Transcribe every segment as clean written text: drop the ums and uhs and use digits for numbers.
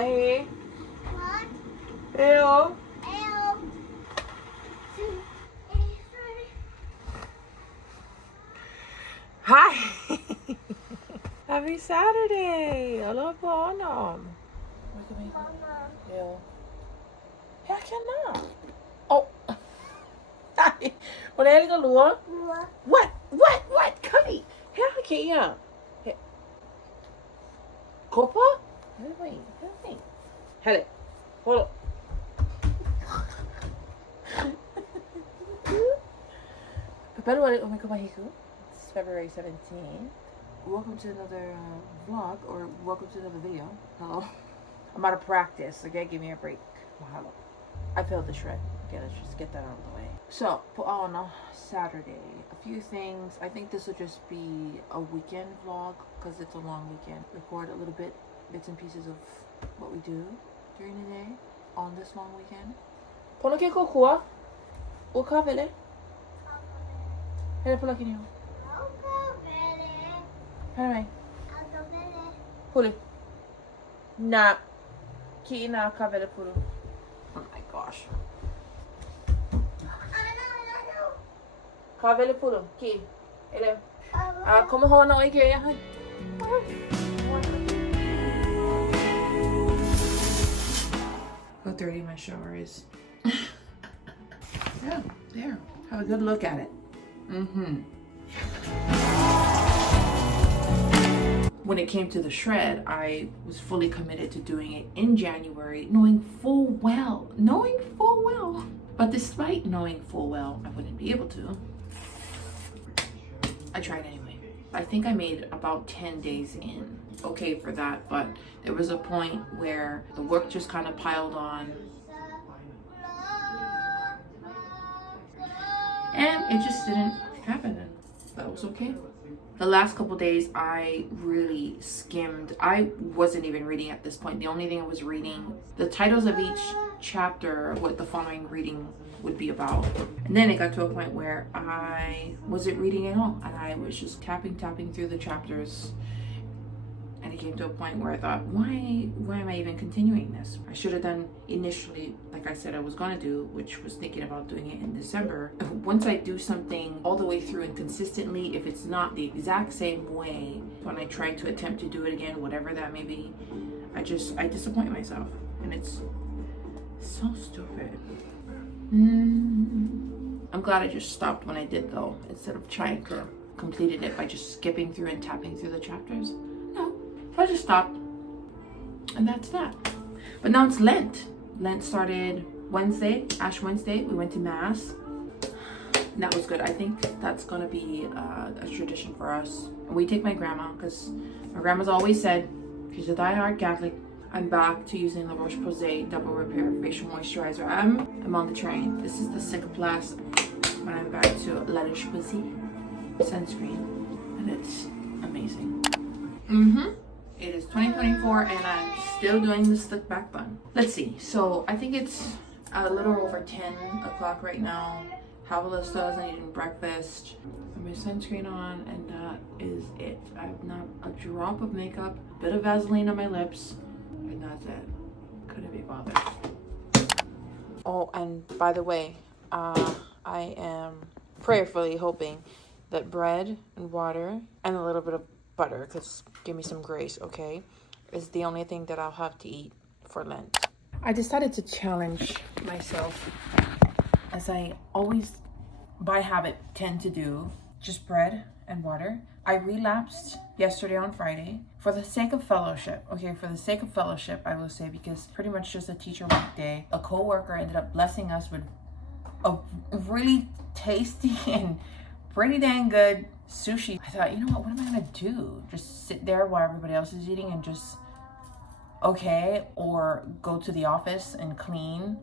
Mahi. What? Ew. Hi. Happy Saturday. Aloha po'ono. Ew. Heck na. Oh. Hi. Wala ka lua? What? Kali. Heck kaya. Kopa? Wait. Hele. Hold up. Oh my God, it's February 17th. Welcome to another vlog, or welcome to another video. Hello. I'm out of practice, okay? Give me a break. Mahalo. I failed the shred. Okay, let's just get that out of the way. So, on Saturday, a few things. I think this will just be a weekend vlog because it's a long weekend. Record a little bits and pieces of what we do during the day on this long weekend. Pono ke kokua? O ka vele? Hele pula kini ho. Hele mai. Puli. Na. Ki ina ka vele pulu. Oh my gosh. Ka vele pulu. Ki. Ele. Como ho na oi ke ya hai. How dirty my shower is. Yeah, there. Have a good look at it. When it came to the shred, I was fully committed to doing it in January, knowing full well, but despite knowing full well I wouldn't be able to, I tried anyway. I think I made about 10 days in okay for that, but there was a point where the work just kind of piled on and it just didn't happen, and that was okay. The last couple days I really skimmed. I wasn't even reading at this point. The only thing I was reading, the titles of each chapter, what the following reading would be about. And then it got to a point where I wasn't reading at all, and I was just tapping through the chapters. And it came to a point where I thought, why am I even continuing this? I should have done initially, like I said I was gonna do, which was thinking about doing it in December. Once I do something all the way through and consistently, if it's not the exact same way, when I try to attempt to do it again, whatever that may be, I disappoint myself. And it's so stupid. I'm glad I just stopped when I did though, instead of trying to completed it by just skipping through and tapping through the chapters. No, I just stopped, and that's that. But now it's Lent. Lent started Wednesday, Ash Wednesday. We went to Mass, and that was good. I think that's gonna be a tradition for us. And we take my grandma, because my grandma's always said, she's a die-hard Catholic. I'm back to using La Roche-Posay Double Repair Facial Moisturizer. I'm on the train. This is the Cicaplast when I'm back to La Roche-Posay sunscreen, and it's amazing. It is 2024 and I'm still doing the slick back bun. Let's see. So I think it's a little over 10 o'clock right now. Havala still hasn't eaten breakfast. My sunscreen on, and that is it. I have not a drop of makeup, a bit of Vaseline on my lips, and that's it. Couldn't be bothered. Oh, and by the way, I am prayerfully hoping that bread and water and a little bit of butter, because give me some grace, okay, is the only thing that I'll have to eat for Lent. I decided to challenge myself, as I always by habit tend to do, just bread and water. I relapsed yesterday on Friday for the sake of fellowship. Okay, for the sake of fellowship, I will say, because pretty much just a teacher work day, a co-worker ended up blessing us with a really tasty and pretty dang good sushi. I thought, you know what am I gonna do? Just sit there while everybody else is eating and just, okay, or go to the office and clean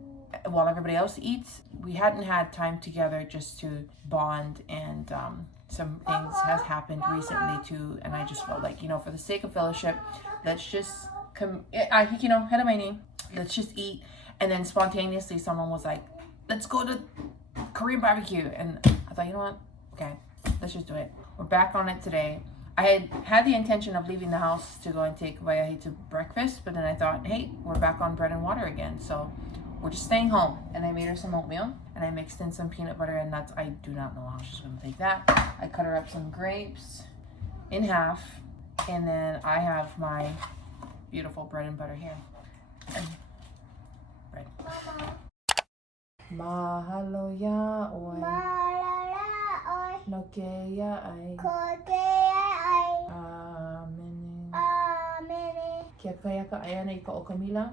while everybody else eats. We hadn't had time together just to bond, and some things has happened recently too, and I just felt like, you know, for the sake of fellowship, let's just let's just eat. And then spontaneously someone was like, let's go to Korean barbecue, and I thought, you know what, okay, let's just do it. We're back on it today. I had the intention of leaving the house to go and take Waiahi to breakfast, but then I thought, hey, we're back on bread and water again, so we're just staying home. And I made her some oatmeal, and I mixed in some peanut butter and nuts. I do not know how she's gonna take that. I cut her up some grapes in half, and then I have my beautiful bread and butter here. And bread. Mahalo ya oi. No ke ya ai. Amen. Kia kai aka ayana I ka okamila.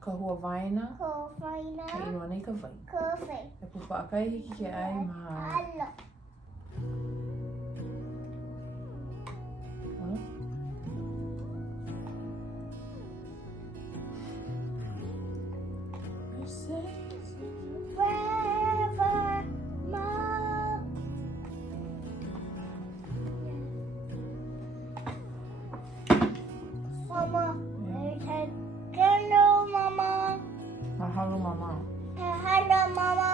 Ka hua vaina. Ka inua nei ka vai. E pupa akai hiki ke ai mahalo. Mahalo mama. Hello, Mama.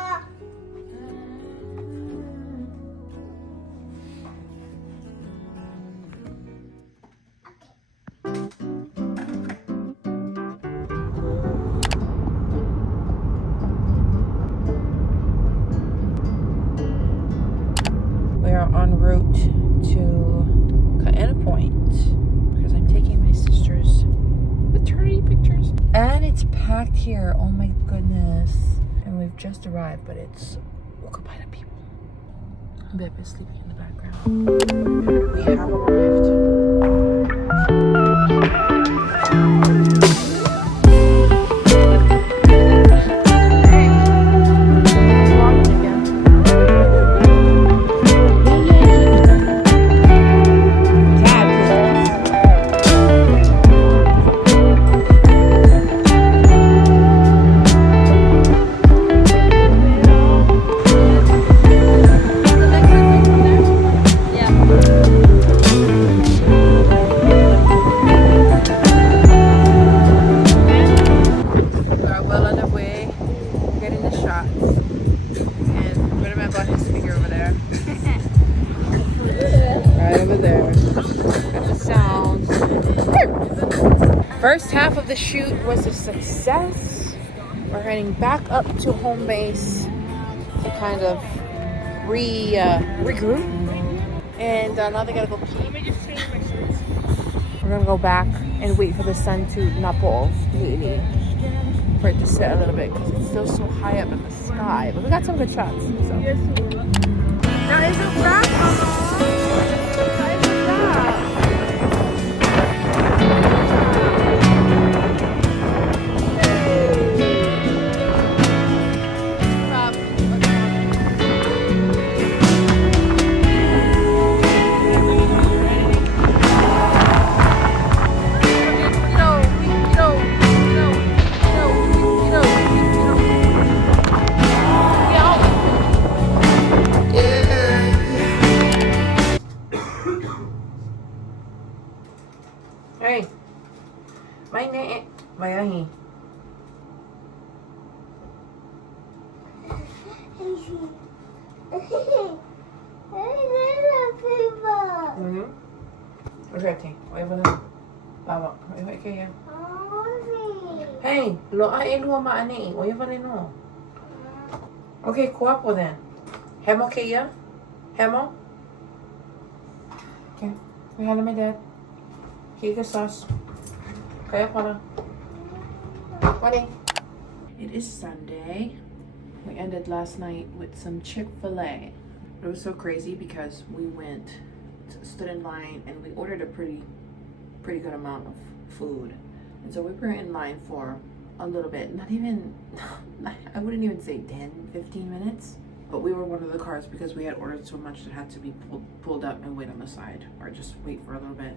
We are en route to Kaena Point because I'm taking my sister's maternity pictures. And it's packed here, oh my goodness. And we've just arrived, but it's occupied of people. Bebe is sleeping in the background. We have arrived. First half of the shoot was a success. We're heading back up to home base to kind of regroup. And now they gotta go pee. We're gonna go back and wait for the sun to napo, for it to set a little bit because it's still so high up in the sky. But we got some good shots. So. That is a wrap, Mama. That is a wrap. Hey, my name, Waiahi. Okay, bawa. Hey, loa e lua maani. Oia vale no. Okay, kuapo then. Hemo keia? Hemo? Okay, we had my dad. Higa sauce. Kaya pala. Morning. It is Sunday. We ended last night with some Chick-fil-A. It was so crazy because we went, stood in line, and we ordered a pretty good amount of food. And so we were in line for a little bit, not even, I wouldn't even say 10, 15 minutes. But we were one of the cars because we had ordered so much that had to be pulled up and wait on the side or just wait for a little bit.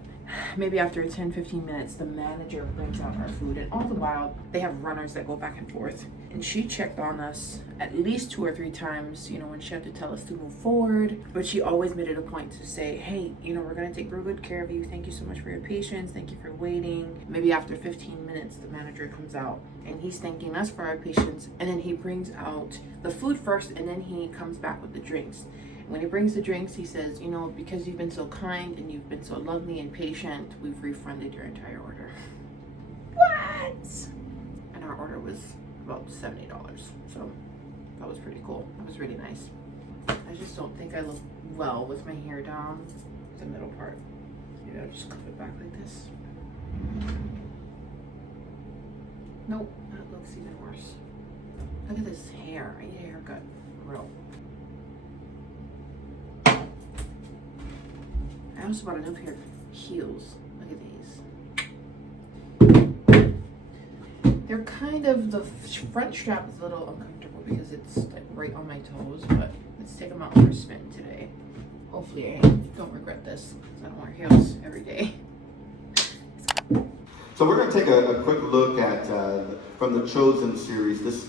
Maybe after 10, 15 minutes, the manager brings out our food, and all the while they have runners that go back and forth. And she checked on us at least 2 or 3 times, you know, when she had to tell us to move forward. But she always made it a point to say, hey, you know, we're gonna take real good care of you. Thank you so much for your patience. Thank you for waiting. Maybe after 15 minutes, the manager comes out and he's thanking us for our patience. And then he brings out the food first, and then he comes back with the drinks. When he brings the drinks, he says, you know, because you've been so kind and you've been so lovely and patient, we've refunded your entire order. What? And our order was about $70. So that was pretty cool. That was really nice. I just don't think I look well with my hair down the middle part. Maybe I'll just clip it back like this. Nope, that looks even worse. Look at this hair. I need a haircut. Real. I also bought a new pair of heels. Look at these. They're kind of, the front strap is a little uncomfortable because it's like right on my toes, but let's take them out for a spin today. Hopefully I don't regret this because I don't wear heels every day. So we're going to take a quick look at, from the Chosen series, this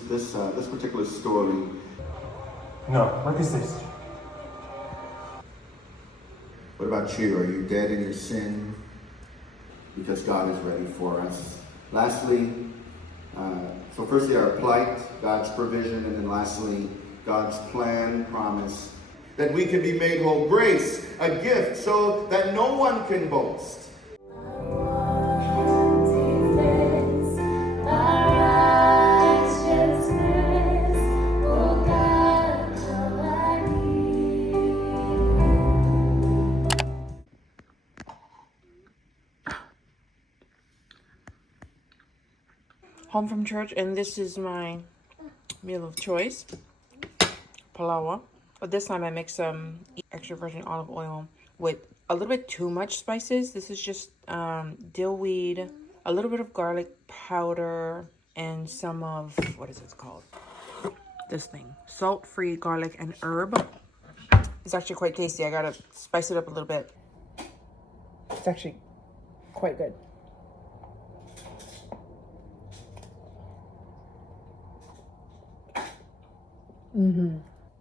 particular story. No, what is this? What about you? Are you dead in your sin? Because God is ready for us. Lastly, so firstly our plight, God's provision, and then lastly, God's plan, promise, that we can be made whole. Grace, a gift, so that no one can boast. Home from church, and this is my meal of choice, palawa. But this time I mix some extra virgin olive oil with a little bit too much spices. This is just dill weed, a little bit of garlic powder, and some of, what is it called? This thing, salt-free garlic and herb. It's actually quite tasty. I gotta spice it up a little bit. It's actually quite good.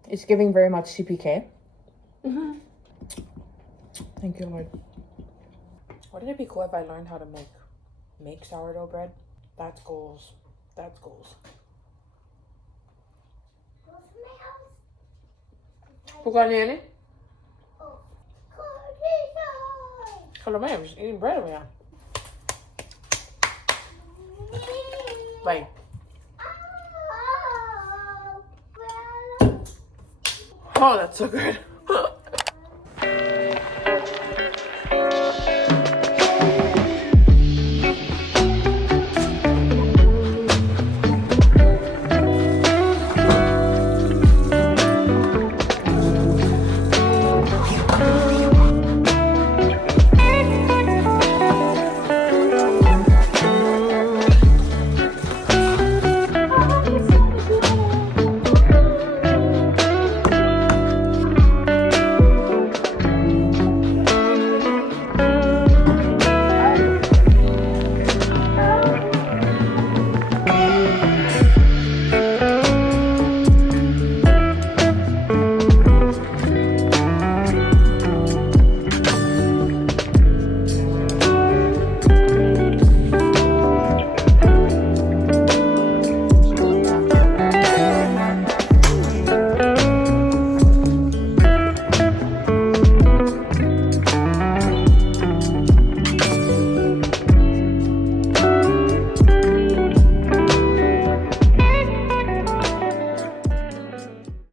It's giving very much CPK. Thank you, Lord. Wouldn't it be cool if I learned how to make sourdough bread? That's goals. That's goals. Bukan ini? Kalau I'm just eating bread over here. Bye. Oh, that's so good.